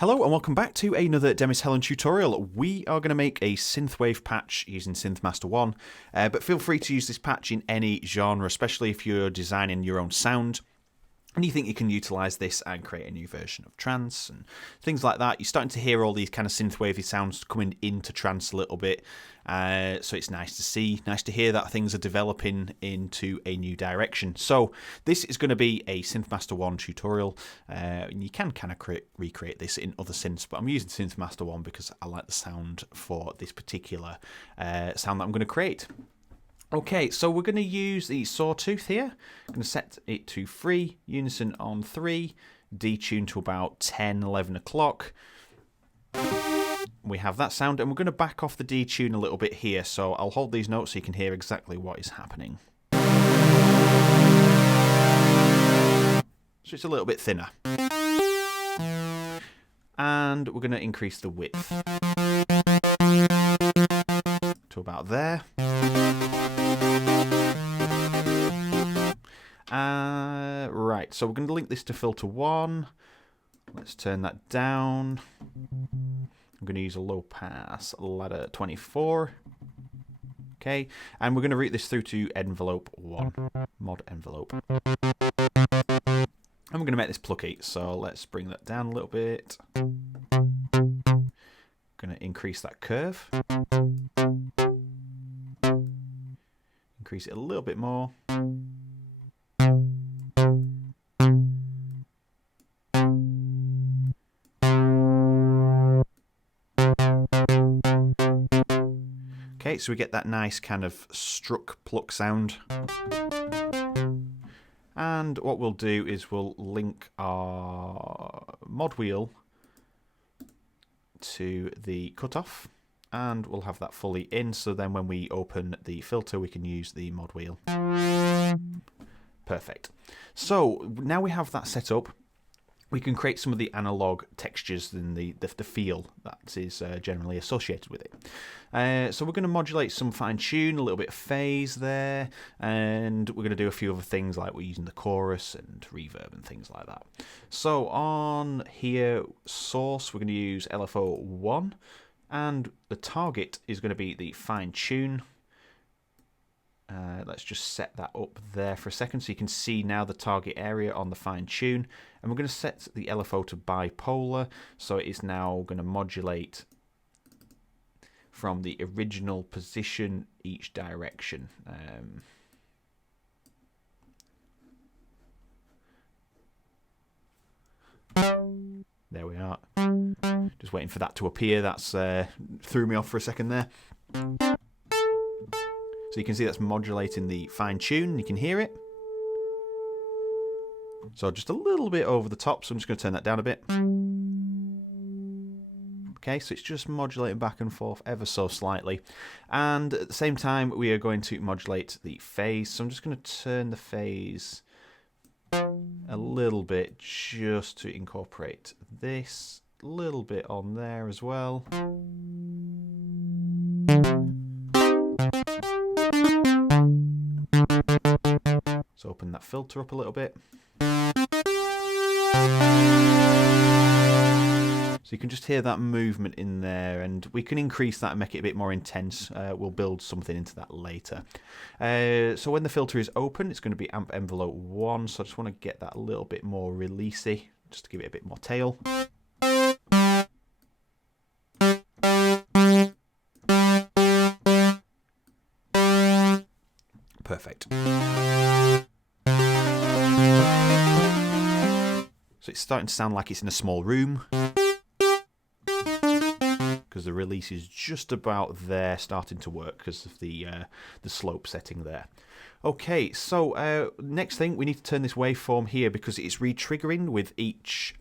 Hello and welcome back to another Demis Hellen tutorial. We are going to make a Synthwave patch using Synthmaster 1, but feel free to use this patch in any genre, especially if you're designing your own sound and you think you can utilise this and create a new version of trance and things like that. You're starting to hear all these kind of synthwavy sounds coming into trance a little bit, so it's nice to see, nice to hear that things are developing into a new direction. So this is going to be a Synthmaster 1 tutorial, and you can kind of recreate this in other synths, but I'm using Synthmaster 1 because I like the sound for this particular sound that I'm going to create. Okay, so we're going to use the sawtooth here. I'm going to set it to 3, unison on 3, detune to about 10, 11 o'clock. We have that sound, and we're going to back off the detune a little bit here, so I'll hold these notes so you can hear exactly what is happening. So it's a little bit thinner. And we're going to increase the width to about there. Right, so we're going to link this to filter 1. Let's turn that down. I'm going to use a low pass ladder 24. Okay, and we're going to route this through to envelope 1, mod envelope. And we're going to make this plucky, so let's bring that down a little bit. Going to increase that curve. Increase it a little bit more. Okay, so we get that nice kind of struck pluck sound. And what we'll do is we'll link our mod wheel to the cutoff, and we'll have that fully in, so then when we open the filter we can use the mod wheel. Perfect. So now we have that set up, we can create some of the analog textures and the feel that is generally associated with it. So we're going to modulate some fine tune, a little bit of phase there, and we're going to do a few other things like we're using the chorus and reverb and things like that. So on here, source, we're going to use LFO 1, and the target is going to be the fine tune. Let's just set that up there for a second so you can see now the target area on the fine tune. And we're going to set the LFO to bipolar, so it is now going to modulate from the original position each direction. There we are. Just waiting for that to appear. That's threw me off for a second there. So you can see that's modulating the fine tune, you can hear it. So just a little bit over the top, so I'm just going to turn that down a bit. Okay, so it's just modulating back and forth ever so slightly. And at the same time, we are going to modulate the phase. So I'm just going to turn the phase a little bit just to incorporate this. A little bit on there as well. So open that filter up a little bit. So you can just hear that movement in there, and we can increase that and make it a bit more intense. We'll build something into that later. So when the filter is open, it's going to be amp envelope 1, so I just want to get that a little bit more releasey, just to give it a bit more tail. Perfect. So it's starting to sound like it's in a small room, because the release is just about there, starting to work because of the slope setting there. Okay, so next thing, we need to turn this waveform here because it's re-triggering with each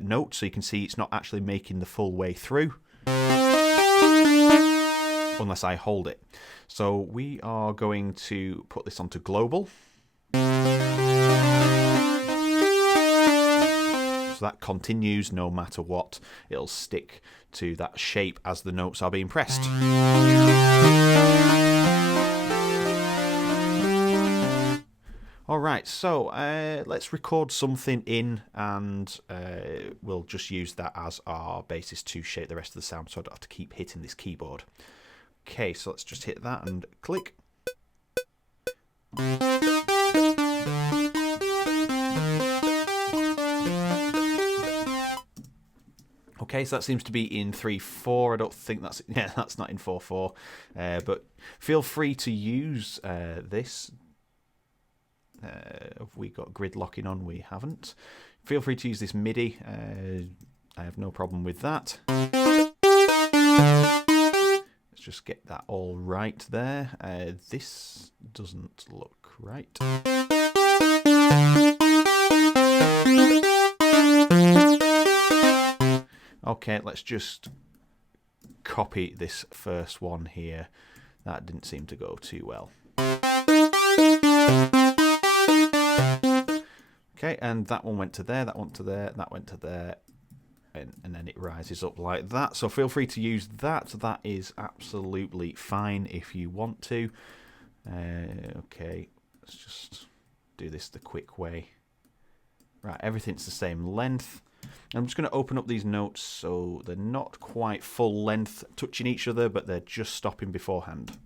note, so you can see it's not actually making the full way through unless I hold it. So we are going to put this onto global. So that continues no matter what. It'll stick to that shape as the notes are being pressed. Alright, so let's record something in, and we'll just use that as our basis to shape the rest of the sound so I don't have to keep hitting this keyboard. Okay, so let's just hit that and click. Okay, so that seems to be in 3/4. I don't think that's... Yeah, that's not in 4/4. But feel free to use this. Have we got grid locking on? We haven't. Feel free to use this MIDI. I have no problem with that. Let's just get that all right there. This doesn't look right. Okay, let's just copy this first one here. That didn't seem to go too well. Okay, and that one went to there, that went to there, that went to there, and then it rises up like that. So feel free to use that. That is absolutely fine if you want to. Okay, let's just do this the quick way. Right, everything's the same length. I'm just going to open up these notes so they're not quite full length touching each other, but they're just stopping beforehand.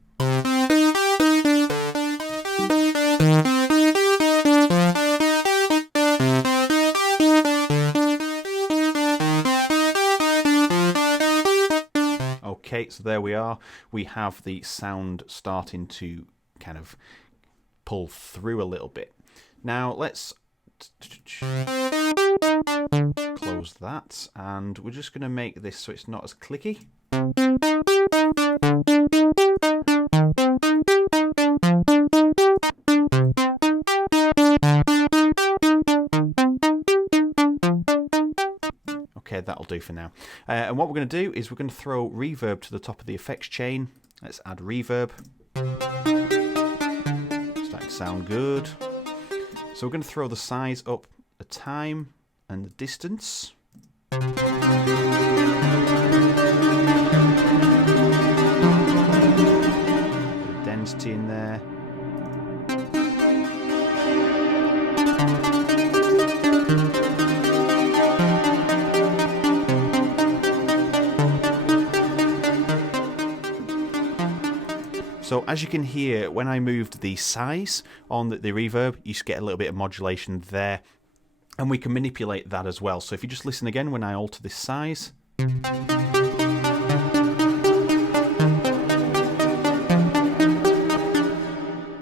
Okay, so there we are. We have the sound starting to kind of pull through a little bit. Now let's close that, and we're just going to make this so it's not as clicky. Okay, that'll do for now. And what we're going to do is we're going to throw reverb to the top of the effects chain. Let's add reverb. Starting to sound good. So we're going to throw the size up, the time and the distance. Bit of density in there. So as you can hear, when I moved the size on the reverb, you just get a little bit of modulation there. And we can manipulate that as well. So if you just listen again when I alter this size.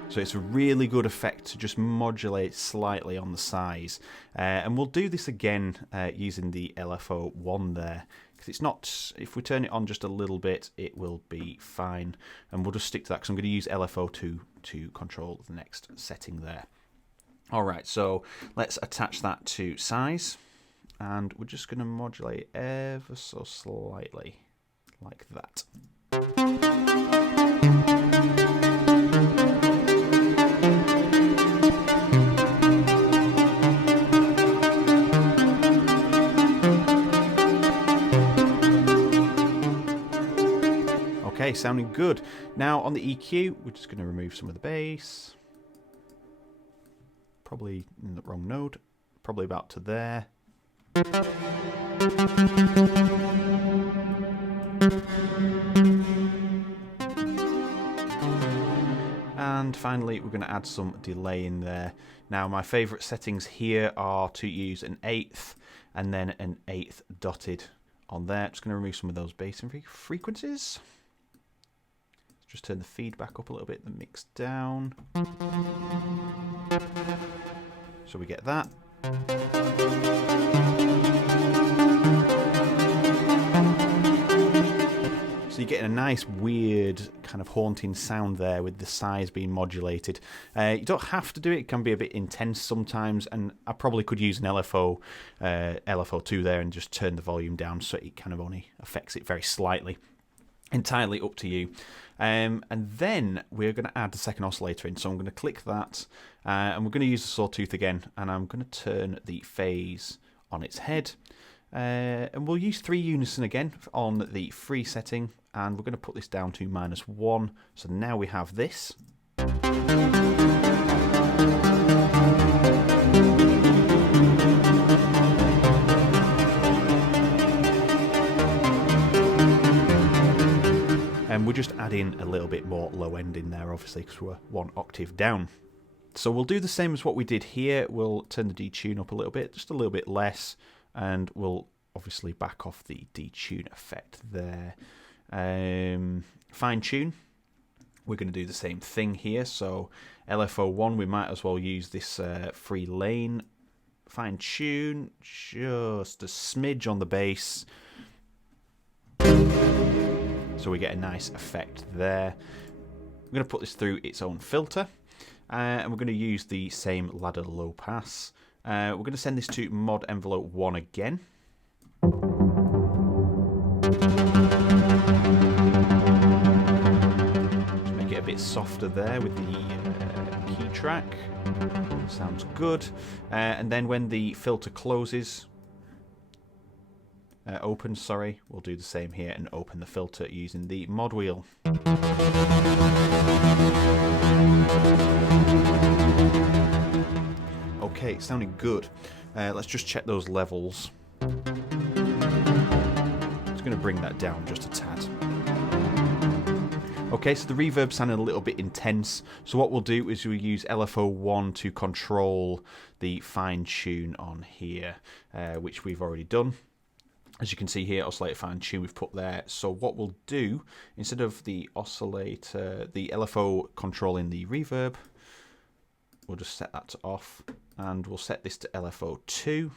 So it's a really good effect to just modulate slightly on the size. And we'll do this again using the LFO1 there. Because it's not, if we turn it on just a little bit, it will be fine. And we'll just stick to that because I'm going to use LFO2 to control the next setting there. Alright, so let's attach that to size. And we're just going to modulate ever so slightly, like that. Okay, sounding good. Now on the EQ, we're just going to remove some of the bass. Probably in the wrong node. Probably about to there. And finally, we're going to add some delay in there. Now, my favourite settings here are to use an 1/8 and then an 1/8 dotted on there. Just going to remove some of those bass and frequencies. Just turn the feedback up a little bit, the mix down. So we get that. So you're getting a nice, weird, kind of haunting sound there with the size being modulated. You don't have to do it. It can be a bit intense sometimes, and I probably could use an LFO2 there and just turn the volume down so it kind of only affects it very slightly. Entirely up to you. And then we're going to add the second oscillator in. So I'm going to click that, and we're going to use the sawtooth again, and I'm going to turn the phase on its head. And we'll use 3 unison again on the free setting, and we're going to put this down to -1. So now we have this. just add in a little bit more low end in there, obviously, because we're 1 octave down. So we'll do the same as what we did here. We'll turn the detune up a little bit, just a little bit less, and we'll obviously back off the detune effect there. Fine tune. We're going to do the same thing here. So LFO1, we might as well use this free lane. Fine tune, just a smidge on the bass. So we get a nice effect there. We're going to put this through its own filter. And we're going to use the same ladder low pass. We're going to send this to mod envelope 1 again. Just make it a bit softer there with the key track. Sounds good. And then when the filter closes, opens, sorry, we'll do the same here and open the filter using the mod wheel. Okay, it's sounding good. Let's just check those levels. Just going to bring that down just a tad. Okay, so the reverb sounded a little bit intense. So what we'll do is we'll use LFO1 to control the fine tune on here, which we've already done. As you can see here, oscillator fine tune we've put there. So what we'll do, instead of the oscillator, the LFO controlling the reverb, we'll just set that to off, and we'll set this to LFO2.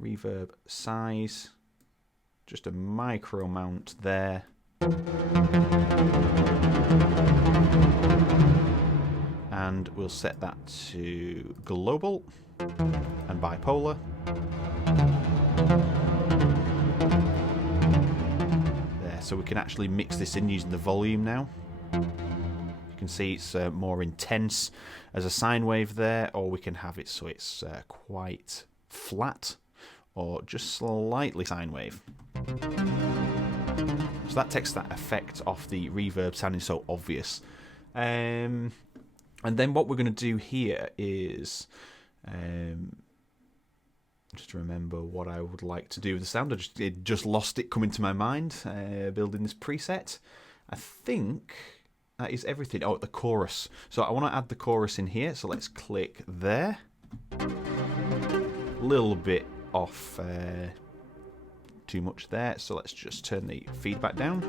Reverb size, just a micro amount there. And we'll set that to global and bipolar. There, so we can actually mix this in using the volume now. You can see it's more intense as a sine wave there, or we can have it so it's quite flat or just slightly sine wave. So that takes that effect off the reverb sounding so obvious. And then what we're going to do here is just to remember what I would like to do with the sound. I just lost it coming to my mind, building this preset. I think that is everything. Oh, the chorus. So I want to add the chorus in here. So let's click there. A little bit off too much there. So let's just turn the feedback down.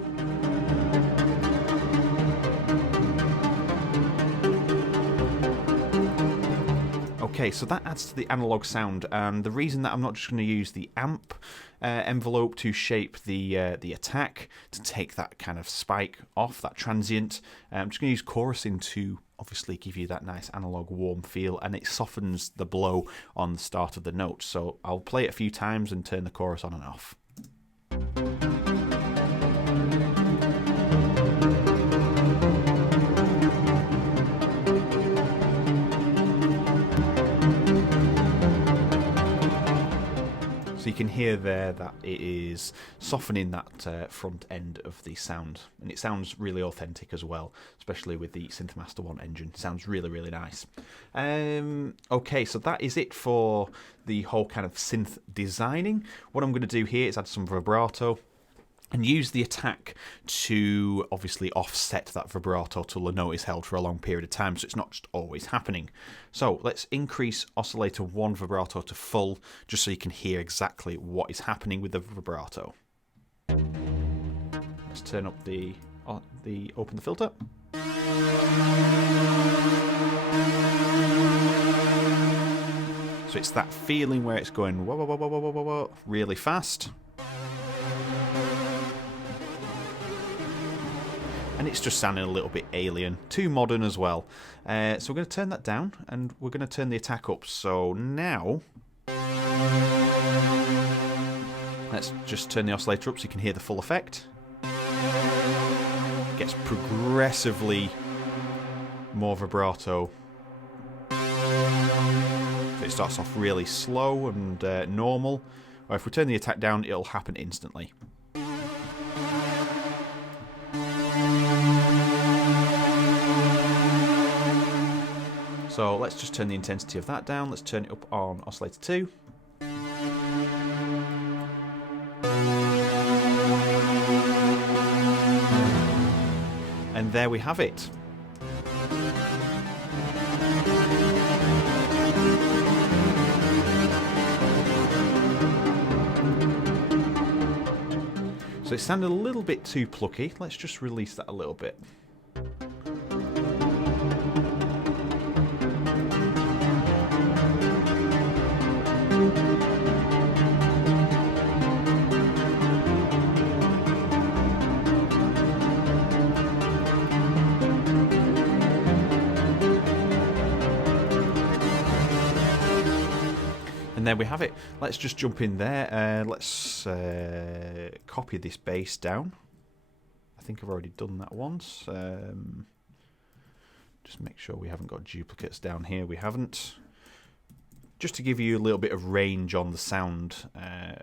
Okay, so that adds to the analog sound, and the reason that I'm not just going to use the amp envelope to shape the attack, to take that kind of spike off, that transient, I'm just going to use chorusing to obviously give you that nice analog warm feel, and it softens the blow on the start of the note. So I'll play it a few times and turn the chorus on and off. So you can hear there that it is softening that front end of the sound, and it sounds really authentic as well, especially with the Synthmaster 1 engine. It sounds really, really nice. Okay, so that is it for the whole kind of synth designing. What I'm going to do here is add some vibrato and use the attack to obviously offset that vibrato till the note is held for a long period of time, so it's not just always happening. So let's increase oscillator 1 vibrato to full, just so you can hear exactly what is happening with the vibrato. Let's turn up open the filter. So it's that feeling where it's going whoa, whoa, whoa, whoa, whoa, whoa, whoa, really fast. And it's just sounding a little bit alien, too modern as well. So we're going to turn that down, and we're going to turn the attack up. So now, let's just turn the oscillator up so you can hear the full effect. It gets progressively more vibrato. So it starts off really slow and normal. Or if we turn the attack down, it'll happen instantly. So let's just turn the intensity of that down. Let's turn it up on oscillator 2. there we have it. So it sounded a little bit too plucky. Let's just release that a little bit. And there we have it. Let's just jump in there. Let's copy this bass down. I think I've already done that once. Just make sure we haven't got duplicates down here. We haven't. Just to give you a little bit of range on the sound. Let's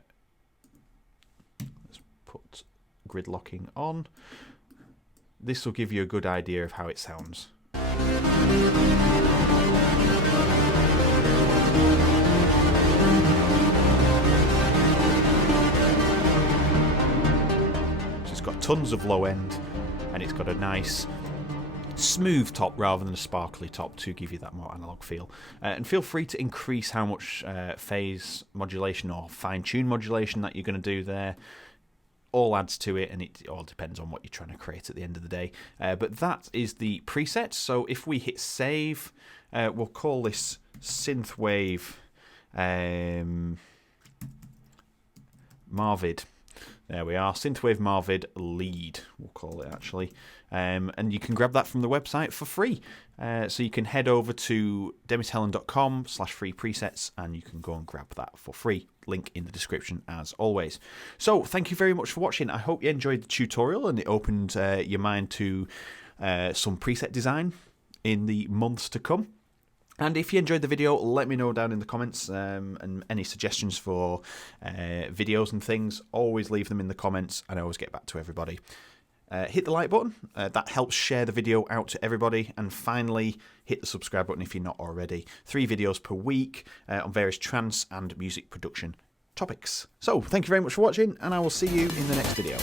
put grid locking on. This will give you a good idea of how it sounds. Got tons of low end, and it's got a nice smooth top rather than a sparkly top to give you that more analog feel. And feel free to increase how much phase modulation or fine-tune modulation that you're going to do there. All adds to it, and it all depends on what you're trying to create at the end of the day. But that is the preset. So if we hit save, we'll call this Synthwave Marvid. There we are, Synthwave Marvid Lead, we'll call it actually. And you can grab that from the website for free. So you can head over to demishellen.com/free presets and you can go and grab that for free. Link in the description as always. So thank you very much for watching. I hope you enjoyed the tutorial and it opened your mind to some preset design in the months to come. And if you enjoyed the video, let me know down in the comments, and any suggestions for videos and things, always leave them in the comments and I always get back to everybody. Hit the like button, that helps share the video out to everybody, and finally hit the subscribe button if you're not already. 3 videos per week on various trance and music production topics. So thank you very much for watching and I will see you in the next video.